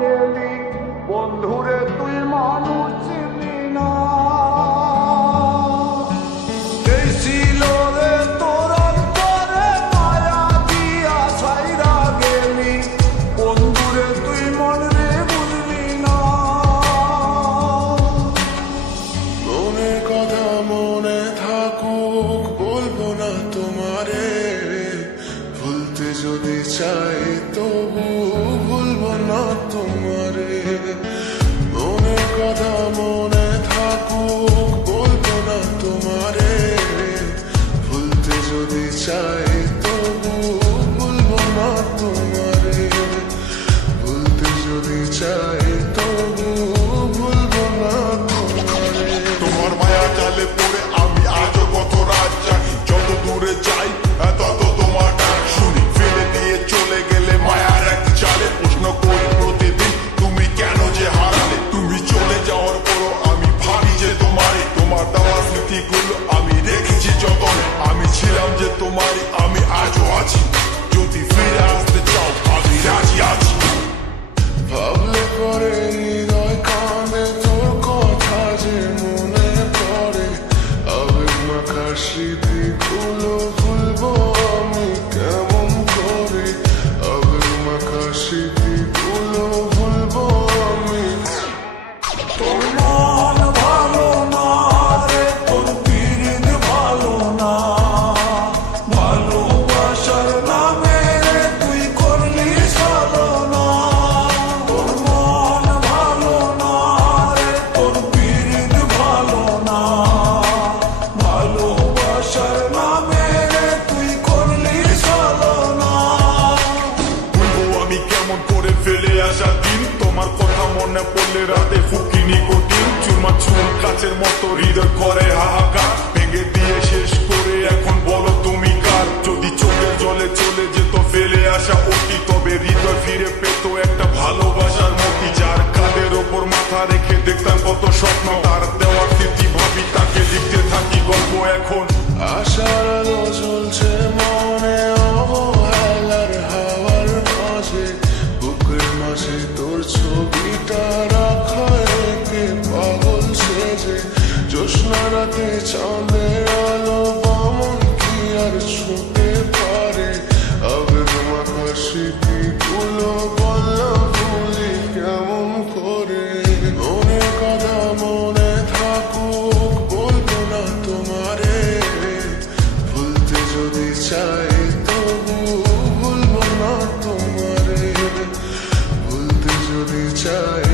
গেলি বন্ধুরে তুই মানুষ চিনি না। এই ছিল রে তোর অন্তরে মায়া দিয়া ছাইরা গেলি বন্ধুরে তুই মন রে বুঝলি না। মনের কথা মনে থাকুক বলবো না তোমারে, ভুলতে যদি চাই তবু ভুলবো না তোমারে। মনের কথা মনে থাকুক বলবো না তোমারে, ভুলতে যদি চাই তবু ভুলবো না তোমারে। ভুলতে যদি চাই তবু ভুলবো না তোমারে। তোমার মায়া জালে পড়ে আমি আজও কত রাত জাগি, যত দূরে যাই তত তোমার ডাক শুনি। ফেলে দিয়ে চলে গেলে মায়ার এক চালে প্রশ্ন করি প্রতিদিন তুমি কেন যে হারালে। তুমি চলে যাওয়ার পরও আমি ভাবি যে তোমারই, তোমার দেওয়া স্মৃতিগুলো আমি রেখেছি যতনে। আমি ছিলাম যে তোমারই, আমি আজও আছি, যদি ফিরে আসতে চাও আমি রাজি আছি। ভাবলে পরে হৃদয় কাঁদে তোর কথা যে মনে পড়ে, আবেগ মাখা স্মৃতিগুলো ভুলবো আমি কেমন করে। আবেগ মাখা স্মৃতিগুলো ভুলবো আমি। তোর মন ভালো না রে, তোর পিরিত ভালো না, ভালোবাসার নামে রে তুই করলি ছলনা। তোর মন ভালো না রে, তোর পিরিত ভালো না, ভালোবাসার নামে রে তুই করলি ছলনা। বলবো আমি কেমন করে ফেলে আসা দিন, তোমার কথা মনে পড়লে রাতে ফুকি নিকোটিন। চুরমা চুল কাচের মতো হৃদয় করে হাহাকার, ভেঙে দিয়ে শেষ করে এখন বলো তুমি কার। যদি চোখের জলে চলে যেত ফেলে আসা অতি, তবে হৃদয় ফিরে পেত একটা ভালোবাসার মতি। যার কাঁধের ওপর মাথা রেখে দেখতাম কত স্বপ্ন, তার দেওয়ার স্মৃতি ভাবি তাকে লিখতে থাকি গল্প এখন। আশার আলো জ্বলছে মনে অবহেলার হাওয়ার মাঝে, বুকের মাঝে তোর ছবিটা রাখা একে পাগল সেজে। জ্যোৎস্না রাতে চাঁদের আলো বামন কি আর ছুঁতে পারে। আবেগ মাখা স্মৃতিগুলো বললো ভুলি কেমন করে। মনের কথা মনে থাকুক বলবো না তোমারে, ভুলতে যদি চাই তবু ভুলবো না তোমারে। ভুলতে যদি চাই